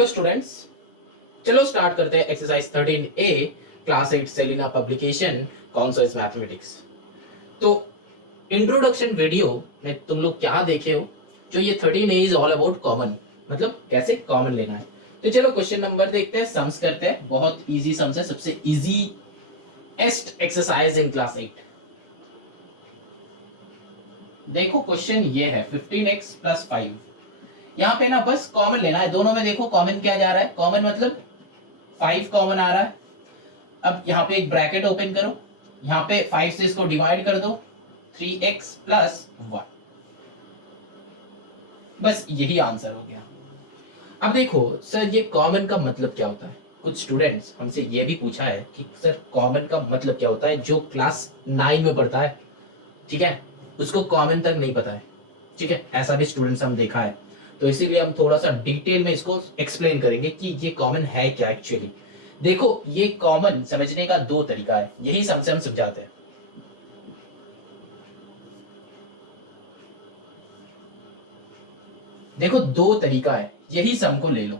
Hello students, चलो start करते हैं exercise 13A class 8 Selina publication concepts mathematics. तो इंट्रोडक्शन वीडियो में तुम लोग क्या देखे हो, जो ये 13A is all about common, मतलब कैसे कॉमन लेना है। तो चलो क्वेश्चन नंबर देखते हैं, सम्स करते हैं। बहुत इजी सम्स है, सबसे इजी एस्ट एक्सरसाइज इन क्लास 8। देखो क्वेश्चन ये है 15x + 5। यहाँ पे ना बस कॉमन लेना है, दोनों में देखो कॉमन क्या जा रहा है, कॉमन मतलब 5 कॉमन आ रहा है। अब यहाँ पे एक ब्रैकेट ओपन करो, यहाँ पे 5 से इसको डिवाइड कर दो, 3x + 1। बस यही आंसर हो गया। अब देखो सर ये कॉमन का मतलब क्या होता है, कुछ स्टूडेंट्स हमसे ये भी पूछा है कि सर कॉमन का मतलब क्या होता है, जो क्लास 9 में पढ़ता है, ठीक है, उसको कॉमन तक नहीं पता है, ठीक है, ऐसा भी स्टूडेंट्स हम देखा है। तो इसीलिए हम थोड़ा सा डिटेल में इसको एक्सप्लेन करेंगे कि ये कॉमन है क्या एक्चुअली। देखो ये कॉमन समझने का दो तरीका है, यही सबसे हम समझाते हैं। देखो दो तरीका है, यही सम को ले लो।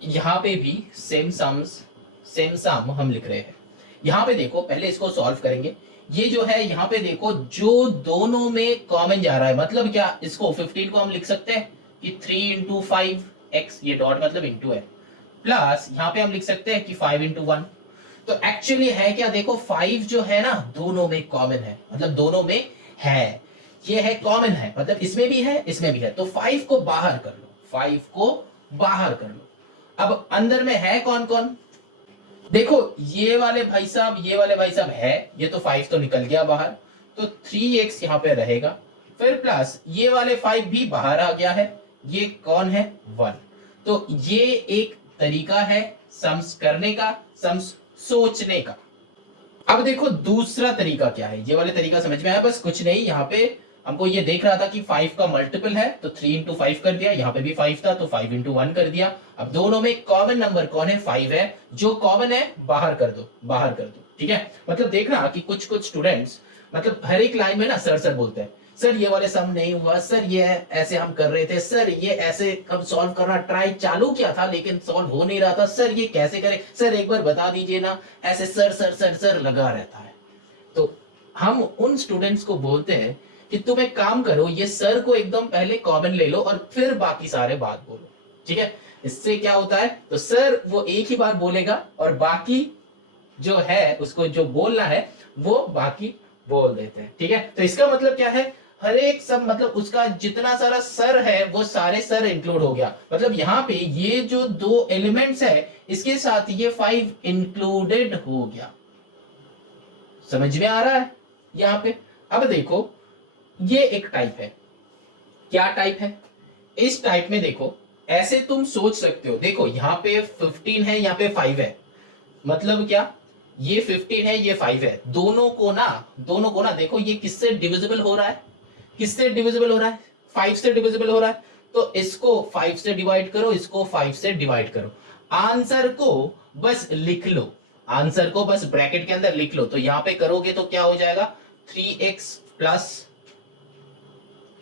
यहां पे भी सेम सम हम लिख रहे हैं। यहां पे देखो पहले इसको सॉल्व करेंगे। ये जो है यहाँ पे देखो जो दोनों में कॉमन जा रहा है, मतलब क्या, इसको 15 को हम लिख सकते हैं कि 3 × 5x, ये डॉट मतलब इंटू है, प्लस यहाँ पे हम लिख सकते हैं कि 5 × 1। तो एक्चुअली है क्या, देखो 5 जो है ना दोनों में कॉमन है, मतलब दोनों में है, ये है कॉमन है, मतलब इसमें भी है इसमें भी है। तो 5 को बाहर कर लो, 5 को बाहर कर लो। अब अंदर में है कौन कौन, देखो ये वाले भाई साहब, ये वाले भाई साहब है, ये तो 5 तो निकल गया बाहर, तो 3x यहाँ पे रहेगा, फिर प्लस ये वाले 5 भी बाहर आ गया है, ये कौन है 1। तो ये एक तरीका है सम्स करने का, सम्स सोचने का। अब देखो दूसरा तरीका क्या है, ये वाले तरीका समझ में आया, बस कुछ नहीं, यहाँ पे हमको ये देख रहा था कि 5 का मल्टीपल है तो 3 × 5 कर दिया, यहाँ पे भी 5 था तो 5 × 1 कर दिया। अब दोनों में कॉमन नंबर कौन है, 5 है, जो कॉमन है बाहर कर दो, बाहर कर दो, ठीक है। मतलब देखना कि कुछ कुछ स्टूडेंट्स मतलब हर एक लाइन में ना सर सर बोलते हैं, सर ये वाले सम नहीं हुआ, सर ये ऐसे हम कर रहे थे, सर ये ऐसे हम सॉल्व करना ट्राई चालू किया था लेकिन सॉल्व हो नहीं रहा था, सर ये कैसे करें, सर एक बार बता दीजिए ना, ऐसे सर सर सर सर लगा रहता है। तो हम उन स्टूडेंट्स को बोलते हैं कि तुम एक काम करो, ये सर को एकदम पहले कॉमन ले लो और फिर बाकी सारे बात बोलो, ठीक है। इससे क्या होता है, तो सर वो एक ही बार बोलेगा और बाकी जो है उसको जो बोलना है वो बाकी बोल देते हैं, ठीक है। तो इसका मतलब क्या है, हर एक सब मतलब उसका जितना सारा सर है वो सारे सर इंक्लूड हो गया, मतलब यहाँ पे ये जो दो एलिमेंट्स है इसके साथ ये 5 इंक्लूडेड हो गया। समझ में आ रहा है यहाँ पे। अब देखो ये एक टाइप है, क्या टाइप है, इस टाइप में देखो ऐसे तुम सोच सकते हो, देखो यहाँ पे 15 है, यहाँ पे 5 है, मतलब क्या, ये 15 है ये 5 है, दोनों को ना देखो ये किससे डिविजिबल हो रहा है, किससे डिविजिबल हो रहा है, 5 से डिविजिबल हो रहा है। तो इसको 5 से डिवाइड करो, इसको 5 से डिवाइड करो, आंसर को बस लिख लो, आंसर को बस ब्रैकेट के अंदर लिख लो। तो यहां पे करोगे तो क्या हो जाएगा, 3x +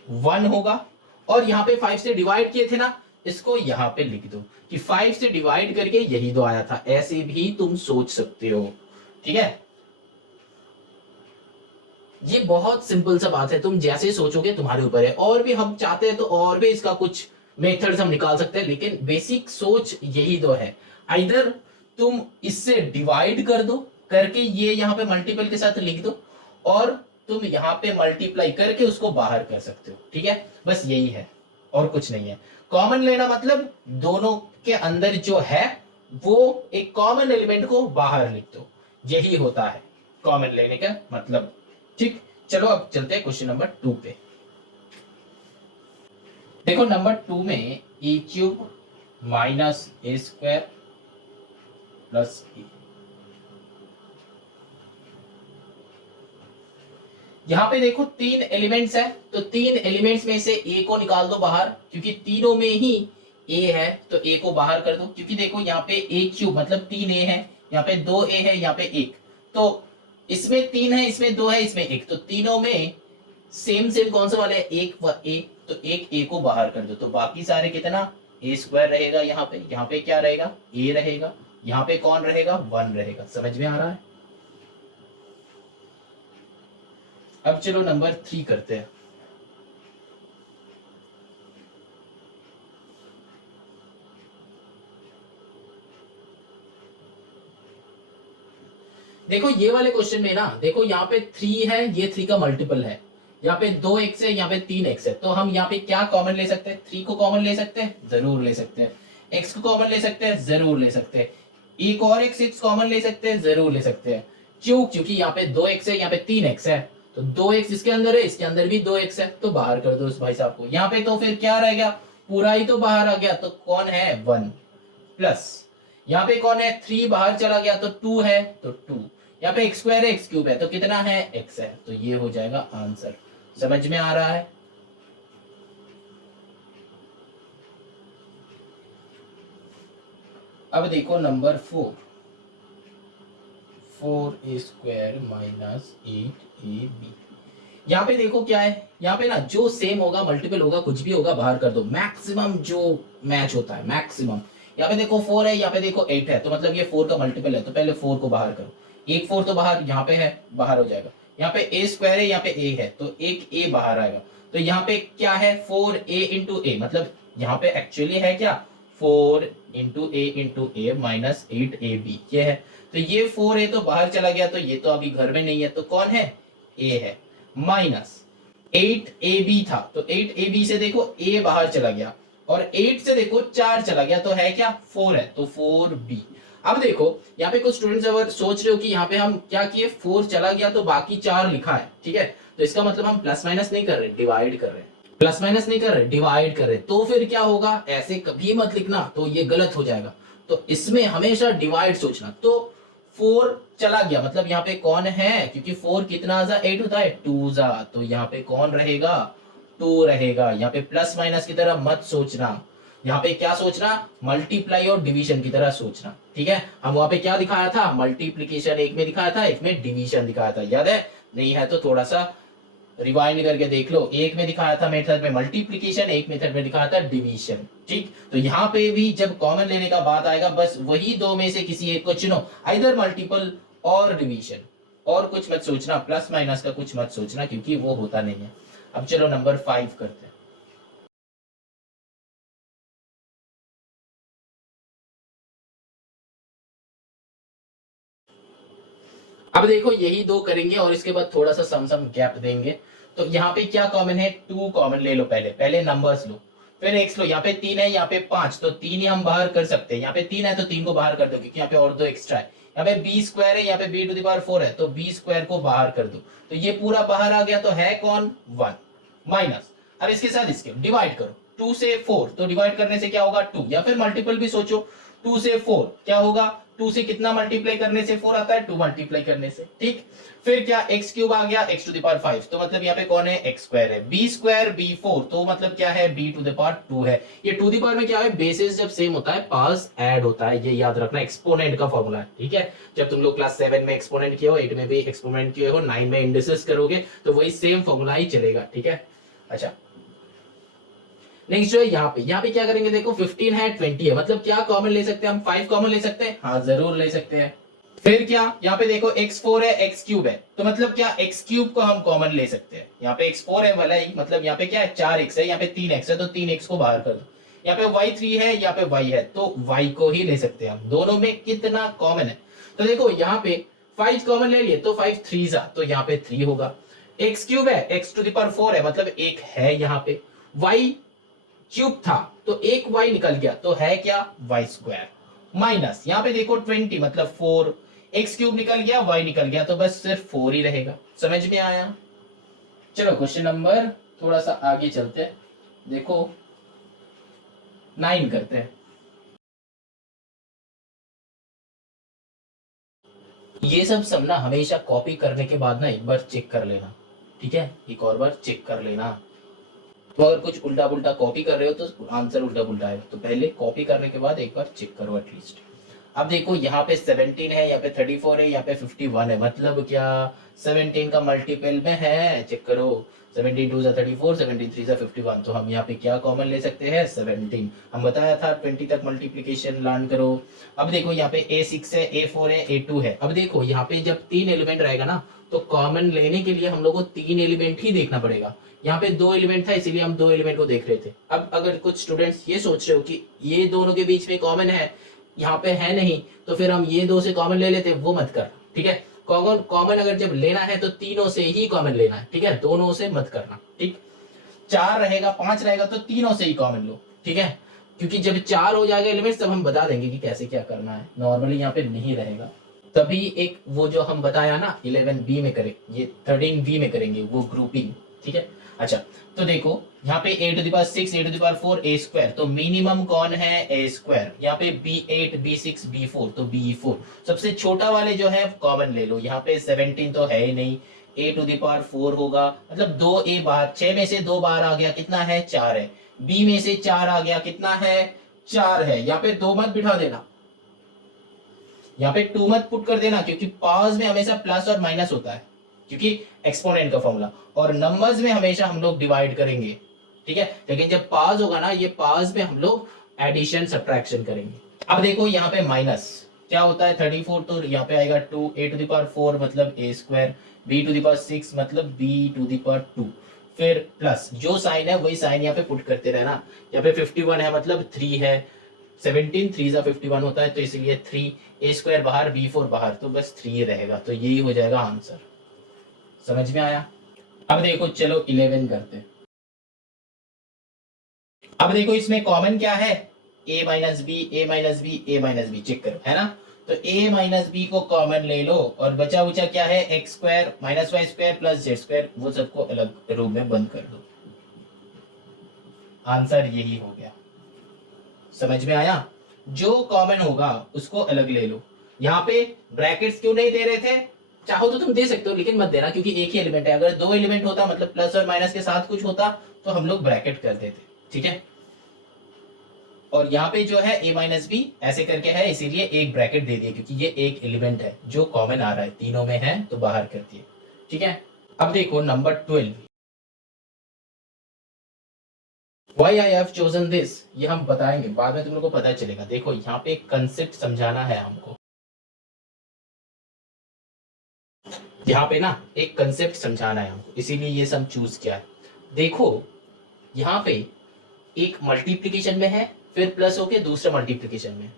1 होगा, और यहां पे 5 से डिवाइड किए थे ना, इसको यहां पे लिख दो कि 5 से डिवाइड करके यही तो आया था, ऐसे भी तुम सोच सकते हो, ठीक है। ये बहुत सिंपल सा बात है, तुम जैसे सोचोगे तुम्हारे ऊपर है, और भी हम चाहते हैं तो और भी इसका कुछ मेथड्स हम निकाल सकते हैं, लेकिन बेसिक सोच यही तो है। आइदर तुम इससे डिवाइड कर दो, करके ये यहाँ पे मल्टीपल के साथ लिख दो, और तुम यहाँ पे मल्टीप्लाई करके उसको बाहर कर सकते हो, ठीक है। बस यही है और कुछ नहीं है। कॉमन लेना मतलब दोनों के अंदर जो है वो एक कॉमन एलिमेंट को बाहर लिख दो, यही होता है कॉमन लेने का मतलब, ठीक। चलो अब चलते हैं क्वेश्चन नंबर 2 पे। देखो नंबर 2 में e³ - a² + e। यहां पे देखो 3 एलिमेंट्स है, तो 3 एलिमेंट्स में से a को निकाल दो बाहर, क्योंकि तीनों में ही a है तो a को बाहर कर दो, क्योंकि देखो यहाँ पे a³ मतलब 3a है, यहाँ पे 2a है, यहाँ पे 1, तो इसमें 3 है, इसमें 2 है, इसमें 1, तो तीनों में सेम सेम कौन सा वाले है, एक व एक, तो एक ए को बाहर कर दो तो बाकी सारे कितना ए स्क्वायर रहेगा, यहाँ पे क्या रहेगा ए रहेगा, यहाँ पे कौन रहेगा 1 रहेगा। समझ में आ रहा है? अब चलो नंबर 3 करते हैं। देखो ये वाले क्वेश्चन में ना, देखो यहाँ पे 3 है, ये 3 का मल्टीपल है, यहाँ पे 2x है, यहाँ पे 3x है, तो हम यहाँ पे क्या कॉमन ले सकते हैं, 3 को कॉमन ले सकते हैं, जरूर ले सकते हैं। x को कॉमन ले सकते हैं, जरूर ले सकते हैं। एक और x कॉमन ले सकते हैं, जरूर ले सकते हैं। क्यों? क्योंकि यहाँ पे 2x है, यहाँ पे 3x है, तो 2x इसके अंदर है, इसके अंदर भी 2x है, तो बाहर कर दो उस भाई साहब को। यहाँ पे तो फिर क्या रह गया, पूरा ही तो बाहर आ गया, तो कौन है 1 प्लस यहाँ पे कौन है 3 बाहर चला गया तो 2 है, तो 2 यहाँ पे x स्क्वायर है, x क्यूब है, तो कितना है x है, तो ये हो जाएगा आंसर। समझ में आ रहा है? अब देखो नंबर 4 स्क्वायर माइनस 8ab। यहाँ पे देखो क्या है, यहाँ पे ना जो सेम होगा मल्टीपल होगा कुछ भी होगा बाहर कर दो, मैक्सिमम जो मैच होता है मैक्सिमम। यहाँ पे देखो 4 है, यहाँ पे देखो 8 है, तो मतलब ये 4 का मल्टीपल है, तो पहले 4 को बाहर करो। एक 4 तो बाहर यहाँ पे है, बाहर हो जाएगा। यहाँ पे ए स्क्वायर है, यहाँ पे ए है, तो एक ए बाहर आएगा। तो यहाँ पे क्या है 4a इंटू ए, मतलब यहाँ पे एक्चुअली है क्या 4 इंटू ए माइनस 8ab ये है। तो ये 4a तो बाहर चला गया, तो ये तो अभी घर में नहीं है, तो कौन है a है, माइनस 8ab था, तो 8ab से देखो a बाहर चला गया, और 8 से देखो 4 चला गया, तो है क्या 4 है, तो 4b। अब देखो यहाँ पे कुछ स्टूडेंट्स अगर सोच रहे हो कि यहाँ पे हम क्या किए 4 चला गया तो बाकी 4 लिखा है, ठीक है, तो इसका मतलब हम प्लस माइनस नहीं कर रहे, डिवाइड कर रहे हैं। प्लस माइनस नहीं कर रहे, डिवाइड कर रहे, तो फिर क्या होगा, ऐसे कभी मत लिखना, तो ये गलत हो जाएगा। तो इसमें हमेशा डिवाइड सोचना। तो 4 चला गया मतलब यहाँ पे कौन है, क्योंकि 4 कितना जा 8 होता है 2 जा, तो यहाँ पे कौन रहेगा 2 रहेगा। यहाँ पे प्लस माइनस की तरह मत सोचना, यहाँ पे क्या सोचना मल्टीप्लाई और डिवीजन की तरह सोचना, ठीक है। हम वहां पे क्या दिखाया था, मल्टीप्लीकेशन एक में दिखाया था, एक में डिवीजन दिखाया था, याद है? नहीं है तो थोड़ा सा रिवाइंड करके देख लो। एक में दिखाया था मेथड में मल्टीप्लीकेशन, एक मेथड में दिखाया था डिवीजन, ठीक। तो यहाँ पे भी जब कॉमन लेने का बात आएगा बस वही दो में से किसी एक को चुनो, आइदर मल्टीपल और डिवीजन, और कुछ मत सोचना, प्लस माइनस का कुछ मत सोचना क्योंकि वो होता नहीं है। अब चलो नंबर 5 करते हैं। अब देखो यही दो करेंगे और इसके बाद थोड़ा सा सम गैप देंगे। तो यहाँ पे क्या कॉमन है 2 कॉमन ले लो, पहले नंबर्स लो, फिर एक्स लो। यहाँ पे 3 है, यहाँ पे 5, तो 3 ही हम बाहर कर सकते हैं। यहाँ पे 3 है तो 3 को बाहर कर दो क्योंकि यहाँ पे और 2 एक्स्ट्रा है। यहाँ पे बी स्क्वायर है, यहाँ पे बी टू द पावर 4 है, तो बी स्क्वायर को बाहर कर दो, तो ये पूरा बाहर आ गया, तो है कौन 1 माइनस। अब इसके साथ इसके डिवाइड करो, 2 से 4, तो डिवाइड करने से क्या होगा 2, या फिर मल्टीपल भी सोचो, 2 से 4 क्या होगा, 2 से कितना मल्टीप्लाई करने से 4 आता है, 2 मल्टीप्लाई करने से, ठीक। फिर क्या x क्यूब आ गया, x टू द पावर 5, तो मतलब यहाँ पे कौन है x स्क्वायर है, b स्क्वायर b4, तो मतलब क्या है b टू द पावर 2 है। ये टू द पावर में क्या है, बेसिस जब सेम होता है पास ऐड होता है, ये याद रखना, एक्सपोनेंट का फॉर्मूला है, ठीक है। जब तुम लोग क्लास 7 में एक्सपोनेंट किए हो, 8 में भी एक्सपोनेंट किए हो, 9 में इंडिसेस करोगे तो वही सेम फॉर्मूला ही चलेगा, ठीक है। अच्छा नेक्स्ट जो है यहाँ पे क्या करेंगे, देखो 15 है 20 है, मतलब क्या कॉमन ले सकते हैं हम, 5 कॉमन ले सकते हैं, हाँ जरूर ले सकते हैं। फिर क्या यहाँ पे देखो x4 है x क्यूब है, तो मतलब क्या x क्यूब को हम कॉमन ले सकते हैं। यहाँ पे x4 है वाला ही, मतलब यहाँ पे क्या है 4x है, यहाँ पे 3x है, तो 3x को बाहर कर दो। यहाँ पे y3 है, यहाँ पे y है, तो y को ही ले सकते हैं हम। दोनों में कितना कॉमन है, तो देखो यहाँ पे 5 कॉमन ले लिए, तो 5 3 जा, तो यहाँ पे 3 होगा। x क्यूब है, x टू द पावर 4 है, मतलब एक है यहाँ पे, y क्यूब था तो एक y निकल गया, तो है क्या y स्क्वायर, माइनस यहाँ पे देखो 20 मतलब 4, x क्यूब निकल गया, y निकल गया, तो बस सिर्फ 4 ही रहेगा। समझ में आया? चलो क्वेश्चन नंबर थोड़ा सा आगे चलते हैं, देखो 9 करते हैं। ये सब सब ना हमेशा कॉपी करने के बाद ना एक बार चेक कर लेना, ठीक है, एक और बार चेक कर लेना। तो अगर कुछ उल्टा पुल्टा कॉपी कर रहे हो तो आंसर उल्टा पुल्टा है, तो पहले कॉपी करने के बाद एक बार चेक करो एटलीस्ट। अब देखो यहाँ पे 17 है, यहाँ पे 34 है, यहाँ पे 51 है, मतलब क्या 17 का मल्टीपल में है, चेक करो 17 2 जा 34, 17 3 जा 51, तो हम यहाँ पे क्या कॉमन ले सकते हैं 17। हम बताया था 20 तक मल्टीप्लीकेशन लर्न करो। अब देखो यहाँ पे A6 है, A4 है, A2 है। अब देखो यहाँ पे जब 3 एलिमेंट रहेगा ना, तो कॉमन लेने के लिए हम लोग को 3 एलिमेंट ही देखना पड़ेगा। यहाँ पे 2 एलिमेंट था, इसीलिए हम 2 एलिमेंट को देख रहे थे। अब अगर कुछ स्टूडेंट्स ये सोच रहे हो कि ये दोनों के बीच में कॉमन है, यहाँ पे है नहीं, तो फिर हम ये 2 से कॉमन ले लेते, वो मत कर, ठीक है। कॉमन अगर जब लेना है तो तीनों से ही कॉमन लेना है, ठीक है, दोनों से मत करना, ठीक। 4 रहेगा, 5 रहेगा तो तीनों से ही कॉमन लो, ठीक है, क्योंकि जब 4 हो जाएगा एलिमेंट्स तब हम बता देंगे कि कैसे क्या करना है, नॉर्मली यहाँ पे नहीं रहेगा। तभी एक वो जो हम बताया ना 11B में करें, ये 13B में करेंगे वो ग्रुपिंग, ठीक है। अच्छा, तो देखो यहाँ पे a to the power 6 a to the power 4 a square, तो मिनिमम कौन है a स्क्वायर। यहाँ पे b8 b6 b4, तो b4 सबसे छोटा वाले जो है कॉमन ले लो। यहाँ पे 17 तो है ही नहीं, a to the power 4 होगा, मतलब 2a बाहर, 6 में से 2 बाहर आ गया, कितना है 4 है। b में से 4 आ गया, कितना है 4 है। यहाँ पे 2 मत बिठा देना, यहाँ पे 2 मत पुट कर देना, क्योंकि पावर्स में हमेशा प्लस और माइनस होता है, क्योंकि एक्सपोनेंट का फॉर्मूला, और नंबर्स में हमेशा हम लोग डिवाइड करेंगे, ठीक है। लेकिन जब पावर्स होगा ना, ये पावर्स में हम लोग एडिशन सब्ट्रैक्शन करेंगे। अब देखो यहाँ पे माइनस क्या होता है 34, तो यहाँ पे आएगा 2 a to the power 4 मतलब a square, b to the power 6 मतलब b to the power 2, फिर प्लस जो साइन है वही साइन यहाँ पे पुट करते रहना। यहाँ पे 51 है मतलब 3 है, 17 3 जा 51 होता है, तो इसलिए 3, a स्क्वायर बाहर b4 बाहर, तो बस 3 रहेगा, तो यही हो जाएगा आंसर। समझ में आया। अब देखो चलो 11 करते हैं। अब देखो इसमें कॉमन क्या है, a minus B, a minus B, a minus B, check करो, है ना। तो a माइनस बी को कॉमन ले लो, और बचा उचा क्या है X square minus Y square plus Z square, वो सबको अलग रूप में बंद कर दो। आंसर यही हो गया। समझ में आया। जो कॉमन होगा उसको अलग ले लो। यहाँ पे ब्रैकेट्स क्यों नहीं दे रहे थे, चाहो तो तुम दे सकते हो लेकिन मत देना, क्योंकि एक ही एलिमेंट है। अगर 2 एलिमेंट होता, मतलब प्लस और माइनस के साथ कुछ होता, तो हम लोग ब्रैकेट कर देते, ठीक है। और यहाँ पे जो है a माइनस बी ऐसे करके है, इसीलिए एक ब्रैकेट दे दिया, क्योंकि ये एक एलिमेंट है जो कॉमन आ रहा है, तीनों में है तो बाहर कर दिए, ठीक है। अब देखो number 12, Why I have chosen this, ये हम बताएंगे बाद में, तुम लोग को पता चलेगा। देखो यहाँ पे एक कंसेप्ट समझाना है हमको, यहाँ पे ना एक कंसेप्ट समझाना है हमको, इसीलिए ये सब चूज किया है। देखो यहाँ पे एक मल्टीप्लिकेशन में है, फिर प्लस होके दूसरा मल्टीप्लिकेशन में,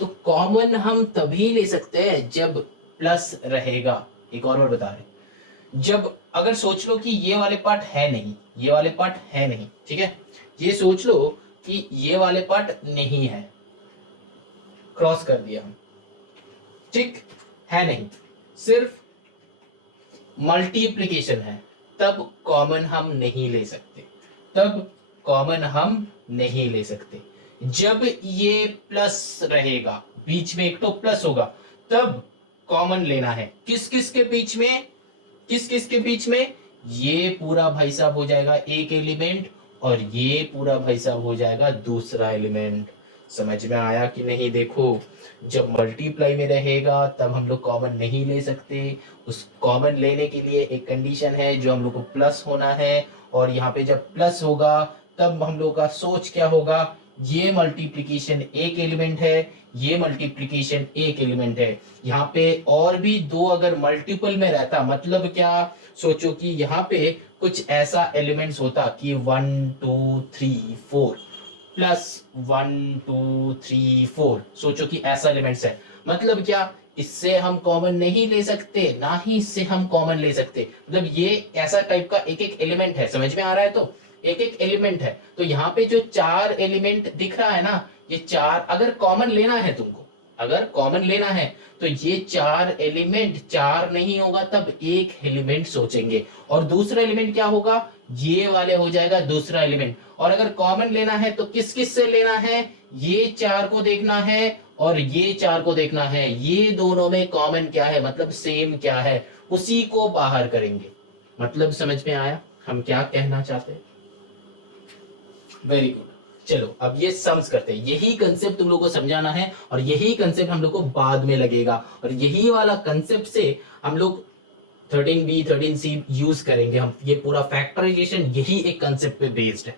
तो कॉमन हम तभी ले सकते हैं जब प्लस रहेगा। एक और बार बता रहे, जब अगर सोच लो कि ये वाले पार्ट है नहीं, ये वाले पार्ट है नहीं, ठीक है, ये सोच लो कि ये वाले पार्ट नहीं है, क्रॉस कर दिया हम, ठीक है, नहीं, सिर्फ मल्टीप्लिकेशन है, तब कॉमन हम नहीं ले सकते, तब कॉमन हम नहीं ले सकते। जब ये प्लस रहेगा, बीच में एक तो प्लस होगा, तब कॉमन लेना है। किस किस के बीच में, किस किस के बीच में, ये पूरा भाई साहब हो जाएगा एक एलिमेंट, और ये पूरा भाई साहब हो जाएगा दूसरा एलिमेंट। समझ में आया कि नहीं। देखो जब मल्टीप्लाई में रहेगा तब हम लोग कॉमन नहीं ले सकते, उस कॉमन लेने के लिए एक कंडीशन है जो हम लोग को प्लस होना है, और यहाँ पे जब प्लस होगा तब हम लोग का सोच क्या होगा, ये मल्टीप्लिकेशन एक एलिमेंट है, ये मल्टीप्लिकेशन एक एलिमेंट है। यहाँ पे और भी 2 अगर मल्टीपल में रहता, मतलब क्या, सोचो कि यहाँ पे कुछ ऐसा एलिमेंट्स होता कि 1 2 3 4 प्लस 1 2 3 4, सोचो कि ऐसा एलिमेंट्स है, मतलब क्या, इससे हम कॉमन नहीं ले सकते, ना ही इससे हम कॉमन ले सकते, मतलब ये ऐसा टाइप का एक एक एलिमेंट है। समझ में आ रहा है, तो एक एक एलिमेंट है। तो यहाँ पे जो 4 एलिमेंट दिख रहा है ना, ये 4 अगर कॉमन लेना है तुमको, अगर कॉमन लेना है तो ये 4 एलिमेंट 4 नहीं होगा, तब एक एलिमेंट सोचेंगे, और दूसरा एलिमेंट क्या होगा, ये वाले हो जाएगा दूसरा एलिमेंट। और अगर कॉमन लेना है तो किस किस से लेना है, ये 4 को देखना है और ये 4 को देखना है, ये दोनों में कॉमन क्या है, मतलब सेम क्या है, उसी को बाहर करेंगे। मतलब समझ में आया हम क्या कहना चाहते हैं। Very good. चलो अब ये सम्स करते हैं, यही कंसेप्ट तुम लोग को समझाना है और यही कंसेप्ट हम लोग को बाद में लगेगा और यही वाला कंसेप्ट से हम लोग 13b 13c यूज करेंगे। हम ये पूरा फैक्टराइजेशन यही एक कंसेप्ट पे बेस्ड है,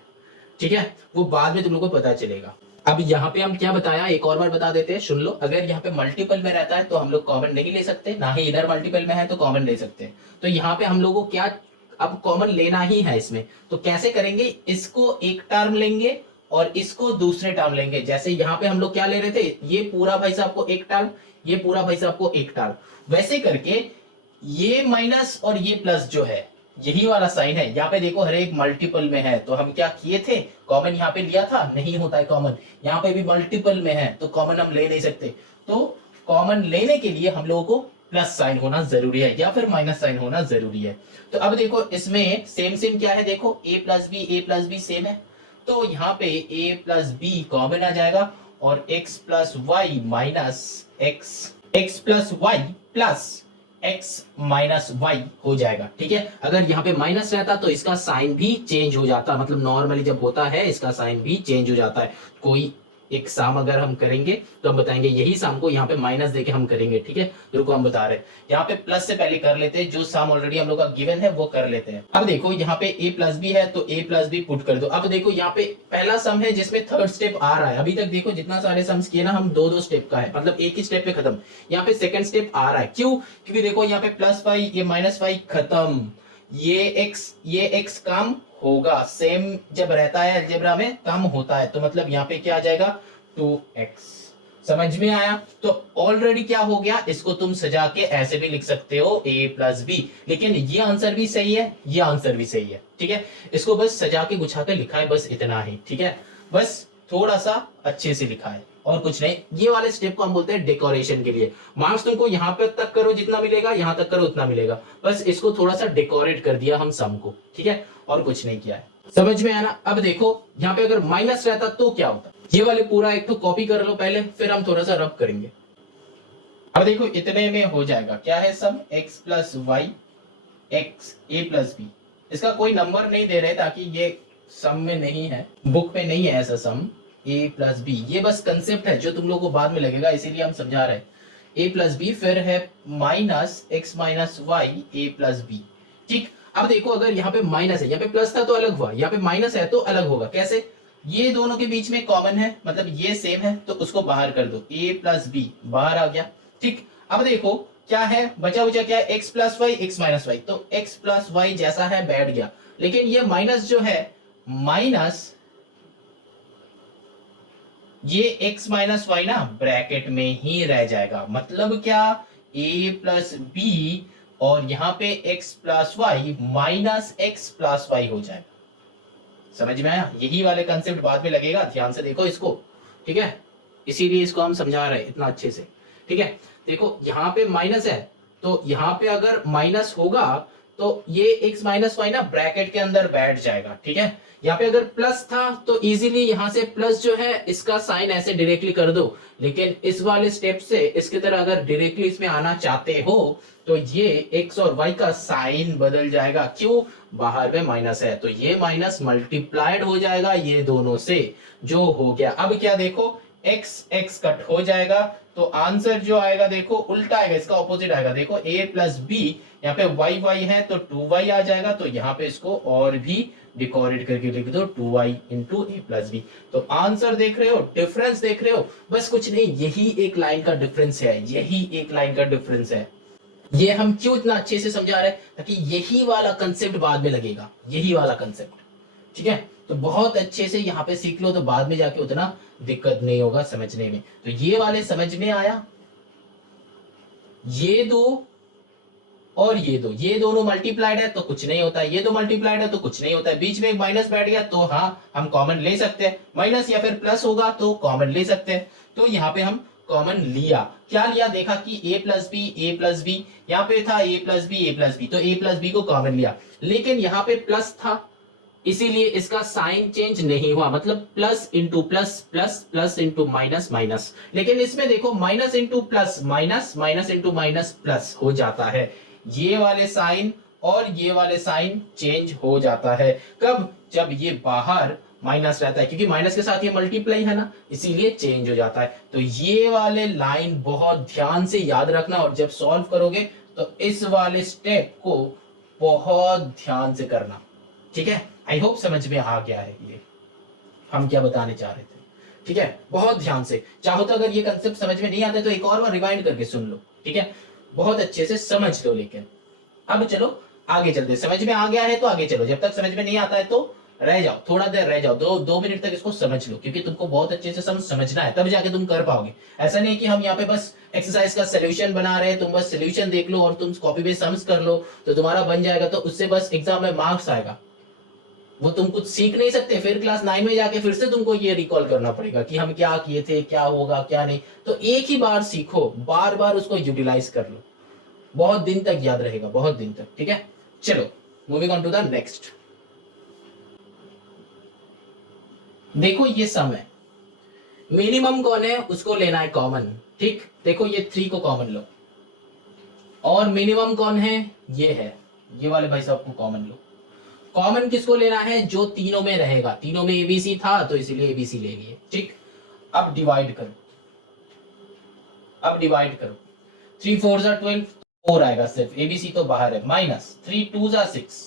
ठीक है, वो बाद में तुम लोग को पता चलेगा। अब यहाँ पे हम क्या बताया एक और बार बता देते हैं, सुन लो। अगर यहाँ पे मल्टीपल में रहता है तो हम लोग कॉमन नहीं ले सकते, ना ही इधर मल्टीपल में है तो कॉमन ले सकते। तो यहाँ पे हम लोगों को क्या अब कॉमन लेना ही है इसमें, तो कैसे करेंगे, इसको एक टर्म लेंगे और इसको दूसरे टर्म लेंगे। जैसे यहाँ पे हम लोग क्या ले रहे थे, ये पूरा भाई साहब को एक टर्म, ये पूरा भाई साहब को एक टर्म, वैसे करके ये माइनस और ये प्लस जो है यही वाला साइन है। यहाँ पे देखो हर एक मल्टीपल में है तो हम क्या किए थे, कॉमन यहाँ पे लिया था, नहीं होता है कॉमन। यहाँ पे भी मल्टीपल में है तो कॉमन हम ले नहीं सकते। तो कॉमन लेने के लिए हम लोगों को प्लस साइन होना जरूरी है या फिर माइनस साइन होना जरूरी है। तो अब देखो इसमें सेम सेम क्या है, देखो a प्लस बी सेम है, तो यहाँ पे a प्लस बी कॉमन आ जाएगा और x plus Y minus x plus Y plus x minus Y हो जाएगा, ठीक है। अगर यहाँ पे माइनस रहता तो इसका साइन भी चेंज हो जाता, मतलब नॉर्मली जब होता है इसका साइन भी चेंज हो जाता है। कोई एक साम अगर हम करेंगे तो हम बताएंगे यही साम को यहाँ पे माइनस देके हम करेंगे, ठीक है। रुको हम बता रहे हैं, यहाँ पे प्लस से पहले कर लेते हैं, जो साम ऑलरेडी हम लोग का गिवन है वो कर लेते हैं। अब देखो यहाँ पे a प्लस बी है तो a प्लस बी पुट कर दो। अब देखो यहाँ पे पहला सम है जिसमें थर्ड स्टेप आ रहा है। अभी तक देखो जितना सारे सम्स किए ना हम दो दो स्टेप का है, मतलब एक ही स्टेप पे खत्म। यहाँ पे सेकंड स्टेप आ रहा है, क्यों, क्योंकि देखो यहाँ पे प्लस वाई ये माइनस वाई खत्म, ये x कम होगा, सेम जब रहता है अलजेब्रा में कम होता है, तो मतलब यहाँ पे क्या आ जाएगा 2x। समझ में आया। तो ऑलरेडी क्या हो गया, इसको तुम सजा के ऐसे भी लिख सकते हो a प्लस बी, लेकिन ये आंसर भी सही है, ये आंसर भी सही है, ठीक है। इसको बस सजा के गुछा के लिखा है, बस इतना ही, ठीक है। बस थोड़ा सा अच्छे से लिखा है और कुछ नहीं। ये वाले स्टेप को हम बोलते हैं डेकोरेशन के लिए। मार्क्स तुमको यहाँ पे तक करो जितना मिलेगा, यहाँ तक करो उतना मिलेगा, बस इसको थोड़ा सा डेकोरेट कर दिया हम सम को, ठीक है, और कुछ नहीं किया है। समझ में आया ना। अब देखो यहाँ पे अगर माइनस रहता तो क्या होता, ये वाले पूरा एक तो कॉपी कर लो पहले, फिर हम थोड़ा सा रब करेंगे। अब देखो इतने में हो जाएगा, क्या है सम, x प्लस वाई एक्स ए प्लस बी। इसका कोई नंबर नहीं दे रहे ताकि ये सम में नहीं है, बुक में नहीं है ऐसा सम a प्लस बी। ये बस कंसेप्ट है जो तुम लोगों को बाद में लगेगा, इसीलिए हम समझा रहे हैं। a प्लस बी फिर है माइनस एक्स माइनस वाई ए प्लस बी, ठीक। अब देखो अगर यहाँ पे माइनस है, यहाँ पे प्लस था तो अलग हुआ, यहाँ पे माइनस है तो अलग होगा। कैसे, ये दोनों के बीच में कॉमन है, मतलब ये सेम है तो उसको बाहर कर दो, a प्लस बी बाहर आ गया, ठीक। अब देखो क्या है, बचा बचा क्या है, x plus Y X minus Y, तो x प्लस वाई जैसा है बैठ गया, लेकिन ये माइनस जो है माइनस ये x माइनस वाई ना ब्रैकेट में ही रह जाएगा। मतलब क्या, a प्लस बी और यहाँ पे x plus Y minus X plus Y हो जाएगा। समझ में आया। यही वाले कंसेप्ट बाद में लगेगा, ध्यान से देखो इसको, ठीक है, इसीलिए इसको हम समझा रहे हैं इतना अच्छे से, ठीक है। देखो यहाँ पे माइनस है तो यहाँ पे अगर माइनस होगा तो ये x माइनस वाई ना ब्रैकेट के अंदर बैठ जाएगा, ठीक है। यहाँ पे अगर प्लस था तो इजीली यहाँ से प्लस जो है इसका साइन ऐसे डायरेक्टली कर दो, लेकिन इस वाले स्टेप से इसकी तरह अगर डायरेक्टली इसमें आना चाहते हो तो ये x और y का साइन बदल जाएगा, क्यों, बाहर में माइनस है तो ये माइनस मल्टीप्लाइड हो जाएगा ये दोनों से, जो हो गया। अब क्या देखो x कट हो जाएगा तो आंसर जो आएगा देखो उल्टा आएगा, इसका ऑपोजिट आएगा। देखो a प्लस बी, यहाँ पे y है तो 2y आ जाएगा, तो यहाँ पे इसको और भी डिकोरेट करके लिख दो 2y into a plus B. तो आंसर देख रहे हो, डिफरेंस देख रहे हो, बस कुछ नहीं, यही एक लाइन का डिफरेंस है, यही एक लाइन का डिफरेंस है। ये हम क्यों इतना अच्छे से समझा रहे हैं, ताकि यही वाला कंसेप्ट बाद में लगेगा, यही वाला कंसेप्ट, ठीक है। तो बहुत अच्छे से यहाँ पे सीख लो तो बाद में जाके उतना दिक्कत नहीं होगा समझने में। तो ये वाले समझ में आया, ये दो और ये दो, ये दोनों मल्टीप्लाइड है तो कुछ नहीं होता है, ये दो मल्टीप्लाइड है तो कुछ नहीं होता है, बीच में एक माइनस बैठ गया तो हाँ हम कॉमन ले सकते हैं, माइनस या फिर प्लस होगा तो कॉमन ले सकते हैं। तो यहाँ पे हम कॉमन लिया, क्या लिया, देखा कि a प्लस बी, यहाँ पे था a प्लस बी, तो a प्लस बी को कॉमन लिया, लेकिन यहाँ पे प्लस था इसीलिए इसका साइन चेंज नहीं हुआ, मतलब plus into plus plus plus into minus minus. लेकिन इसमें देखो minus into plus minus, minus into minus plus हो जाता है, ये वाले साइन और ये वाले साइन चेंज हो जाता है। कब, जब ये बाहर माइनस रहता है, क्योंकि माइनस के साथ ये मल्टीप्लाई है ना, इसीलिए चेंज हो जाता है। तो ये वाले लाइन बहुत ध्यान से याद रखना, और जब सॉल्व करोगे तो इस वाले स्टेप को बहुत ध्यान से करना, ठीक है। आई होप समझ में आ गया है ये हम क्या बताने चाह रहे थे, ठीक है। बहुत ध्यान से, चाहो तो अगर ये कंसेप्ट समझ में नहीं आता तो एक और बार रिवाइंड करके सुन लो, ठीक है, बहुत अच्छे से समझ लो। लेकिन अब चलो आगे चलते, समझ में आ गया है तो आगे चलो, जब तक समझ में नहीं आता है तो रह जाओ, थोड़ा देर रह जाओ, दो मिनट तक इसको समझ लो, क्योंकि तुमको बहुत अच्छे से समझना है, तब जाके तुम कर पाओगे। ऐसा नहीं कि हम यहाँ पे बस एक्सरसाइज का सोल्यूशन बना रहे हैं, तुम बस सोल्यूशन देख लो और तुम कॉपी पे सम्स कर लो तो तुम्हारा बन जाएगा, तो उससे बस एग्जाम में मार्क्स आएगा, वो तुम कुछ सीख नहीं सकते। फिर क्लास 9 में जाके फिर से तुमको ये रिकॉल करना पड़ेगा कि हम क्या किए थे, क्या होगा क्या नहीं। तो एक ही बार सीखो, बार बार उसको यूटिलाइज कर लो, बहुत दिन तक याद रहेगा, बहुत दिन तक, ठीक है। चलो moving on to the next. देखो ये सम है, मिनिमम कौन है उसको लेना है कॉमन, ठीक। देखो ये 3 को कॉमन लो, और मिनिमम कौन है, ये है, ये वाले भाई साहब को कॉमन लो। कॉमन किसको लेना है, जो तीनों में रहेगा, तीनों में एबीसी था तो इसलिए एबीसी ले लिए, ठीक। अब डिवाइड करो, अब डिवाइड करो, 3 4 जा 12, 4 आएगा सिर्फ, एबीसी तो बाहर है, माइनस 3 2 जा 6,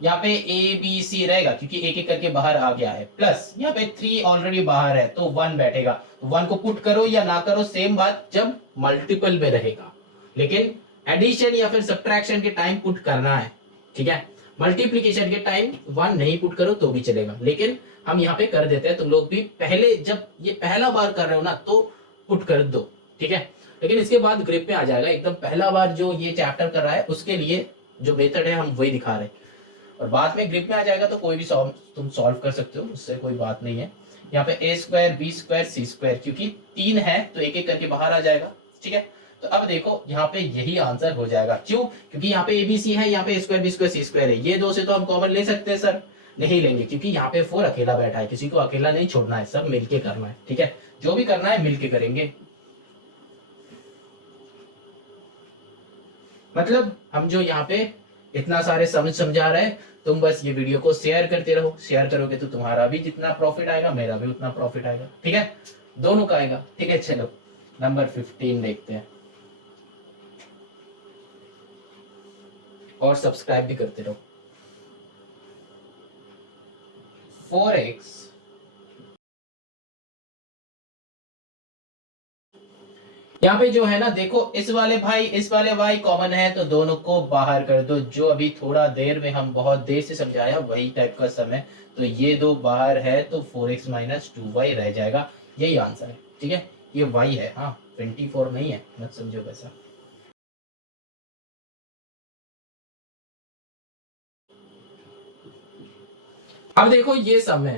यहाँ पे ए बी सी रहेगा क्योंकि एक एक करके बाहर आ गया है, प्लस यहाँ पे 3 ऑलरेडी बाहर है तो 1 बैठेगा, तो 1 को पुट करो या ना करो सेम बात जब मल्टीपल में रहेगा, लेकिन एडिशन या फिर सब्ट्रैक्शन के टाइम पुट करना है, ठीक है। मल्टीप्लीकेशन के टाइम 1 नहीं पुट करो तो भी चलेगा, लेकिन हम यहाँ पे कर देते हैं, तुम लोग भी पहले जब ये पहला बार कर रहे हो ना तो पुट कर दो, ठीक है। लेकिन इसके बाद ग्रिप में आ जाएगा, एकदम पहला बार जो ये चैप्टर कर रहा है उसके लिए जो मेथड है हम वही दिखा रहे हैं, और बाद में ग्रिप में आ जाएगा तो कोई भी तुम सॉल्व कर सकते हो, उससे कोई बात नहीं है। यहाँ पे ए स्क्वायर बी स्क्वायर सी स्क्वायर, क्योंकि 3 है तो एक एक करके बाहर आ जाएगा, ठीक है। तो अब देखो यहाँ पे यही आंसर हो जाएगा, क्यों, क्योंकि यहाँ पे एबीसी है, यहाँ पे ए स्क्वायर बी स्क्वायर सी स्क्वायर है, ये दो से तो हम कॉमन ले सकते हैं सर, नहीं लेंगे, क्योंकि यहाँ पे 4 अकेला बैठा है, किसी को अकेला नहीं छोड़ना है, सब मिलके करना है, ठीक है। जो भी करना है मिलके करेंगे, मतलब हम जो यहाँ पे इतना सारे समझा रहे हैं, तुम बस ये वीडियो को शेयर करते रहो, शेयर करोगे तो तुम्हारा भी जितना प्रॉफिट आएगा मेरा भी उतना प्रॉफिट आएगा, ठीक है, दोनों का आएगा, ठीक है। चलो नंबर 15 देखते हैं, और सब्सक्राइब भी करते रहो। 4x यहाँ पे जो है ना, देखो इस वाले भाई इस वाले y कॉमन है तो दोनों को बाहर कर दो, जो अभी थोड़ा देर में हम बहुत देर से समझाया वही टाइप का समय, तो ये दो बाहर है तो 4x माइनस 2y रह जाएगा, यही आंसर है, ठीक है। ये y है, हाँ 24 नहीं है, मत समझो वैसा। अब देखो ये सम है,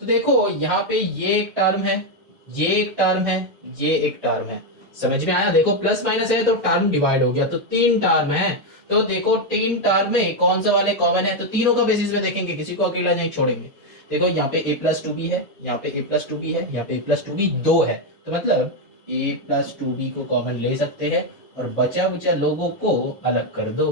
तो देखो यहाँ पे ये एक टर्म है, ये एक टर्म है, ये एक टर्म है, समझ में आया। देखो प्लस माइनस है तो टर्म डिवाइड हो गया, तो 3 टर्म है, तो देखो 3 टर्म में कौन सा वाले कॉमन है, तो तीनों का बेसिस में देखेंगे, किसी को अकेला नहीं छोड़ेंगे। देखो यहाँ पे a प्लस 2b है, यहाँ पे a प्लस 2b है, यहाँ पे a प्लस 2b 2 है, तो मतलब a प्लस 2b को कॉमन ले सकते हैं, और बचा बचा लोगों को अलग कर दो।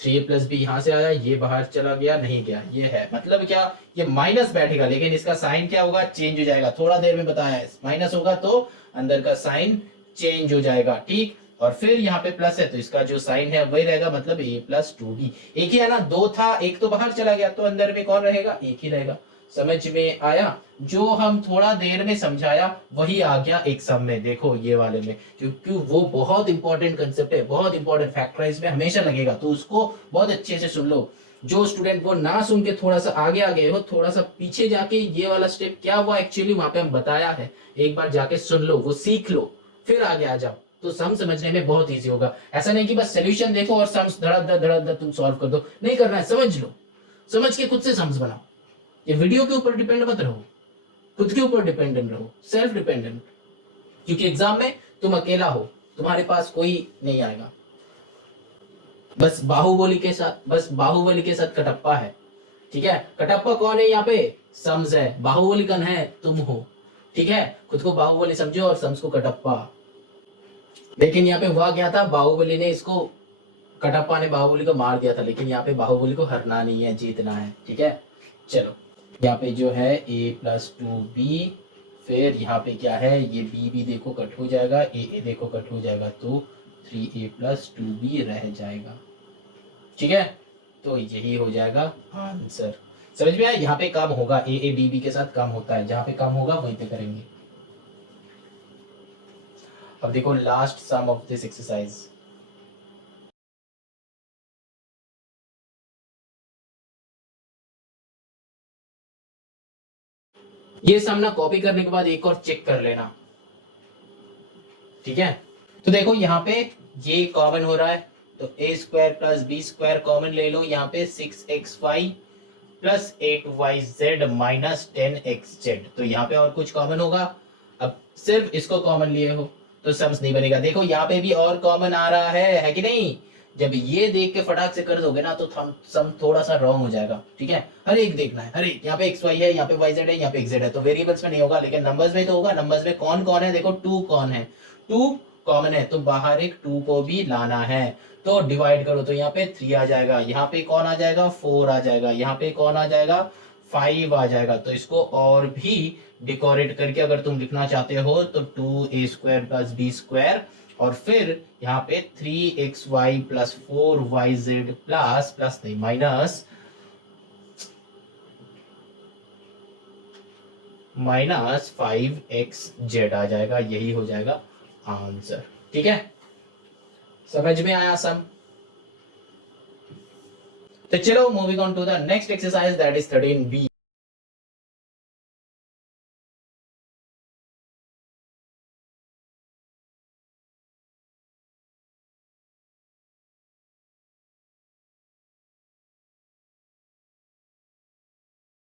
3a प्लस बी यहाँ से आया, ये बाहर चला गया, नहीं गया, ये है, मतलब क्या, ये माइनस बैठेगा लेकिन इसका साइन क्या होगा, चेंज हो जाएगा, थोड़ा देर में बताया है, माइनस होगा तो अंदर का साइन चेंज हो जाएगा, ठीक। और फिर यहाँ पे प्लस है तो इसका जो साइन है वही रहेगा, मतलब a प्लस 2b, एक ही है ना, 2 था एक तो बाहर चला गया, तो अंदर में कौन रहेगा, एक ही रहेगा, समझ में आया। जो हम थोड़ा देर में समझाया वही आ गया एक सम में, देखो ये वाले में, क्योंकि वो बहुत इंपॉर्टेंट कंसेप्ट है, बहुत इंपॉर्टेंट, फैक्टराइज में हमेशा लगेगा, तो उसको बहुत अच्छे से सुन लो। जो स्टूडेंट वो ना सुन के थोड़ा सा आगे आ गए हो, थोड़ा सा पीछे जाके ये वाला स्टेप क्या हुआ एक्चुअली वहां पे हम बताया है, एक बार जाके सुन लो, वो सीख लो, फिर आगे आ जाओ, तो सम समझने में बहुत इजी होगा। ऐसा नहीं कि बस सोल्यूशन देखो और सम्स धड़ाधड़ तुम सॉल्व कर दो, नहीं करना है, समझ लो, समझ के खुद से सम्स बनाओ। ये वीडियो के ऊपर डिपेंड मत रहो, खुद के ऊपर डिपेंडेंट रहो, सेल्फ डिपेंडेंट, क्योंकि एग्जाम में तुम अकेला हो, तुम्हारे पास कोई नहीं आएगा, बस बाहुबली के साथ कटप्पा है, ठीक है। कटप्पा कौन है यहाँ पे, सम्स है, बाहुबली कौन है, तुम हो, ठीक है। खुद को बाहुबली समझो और सम्स को कटप्पा। लेकिन यहाँ पे हुआ क्या था, बाहुबली ने इसको, कटप्पा ने बाहुबली को मार दिया था, लेकिन यहाँ पे बाहुबली को हरना नहीं है, जीतना है, ठीक है। चलो यहाँ पे जो है a प्लस 2b, फिर यहाँ पे क्या है, ये b भी देखो कट हो जाएगा, a देखो कट हो जाएगा, तो 3a प्लस 2b रह जाएगा। ठीक है, तो यही हो जाएगा आंसर। समझ में आया? यहाँ पे काम होगा, a b b के साथ काम होता है, जहां पे काम होगा वहीं पे करेंगे। अब देखो last sum of this exercise. ये सम ना कॉपी करने के बाद एक और चेक कर लेना, ठीक है। तो देखो यहाँ पे ये कॉमन हो रहा है, तो A square plus B square common ले लो, यहाँ पे 6xy plus 8yz minus 10xz, तो यहाँ पे और कुछ कॉमन होगा। अब सिर्फ इसको कॉमन लिए हो तो सम्स नहीं बनेगा। देखो यहाँ पे भी और कॉमन आ रहा है कि नहीं? जब ये देख के फटाक से कर दोगे ना तो सम थोड़ा सा रॉन्ग हो जाएगा, ठीक है। हर एक देखना है, हर एक, यहाँ पे xy है, यहाँ पे yz है, यहाँ पे xz है, तो वेरिएबल्स में नहीं होगा लेकिन नंबर्स में तो होगा। नंबर्स में कौन कौन है? देखो 2 कौन है, 2 कॉमन है, तो बाहर एक 2 को भी लाना है, तो डिवाइड करो, तो यहाँ पे 3 आ जाएगा, यहाँ पे कौन आ जाएगा, 4 आ जाएगा, यहाँ पे कौन आ जाएगा, 5 आ जाएगा। तो इसको और भी डेकोरेट करके अगर तुम लिखना चाहते हो तो 2a square plus B square, और फिर यहाँ पे 3xy प्लस 4yz प्लस नहीं माइनस 5xz आ जाएगा, यही हो जाएगा आंसर। ठीक है, समझ में आया सम? तो चलो moving on to the next exercise, that is 13b।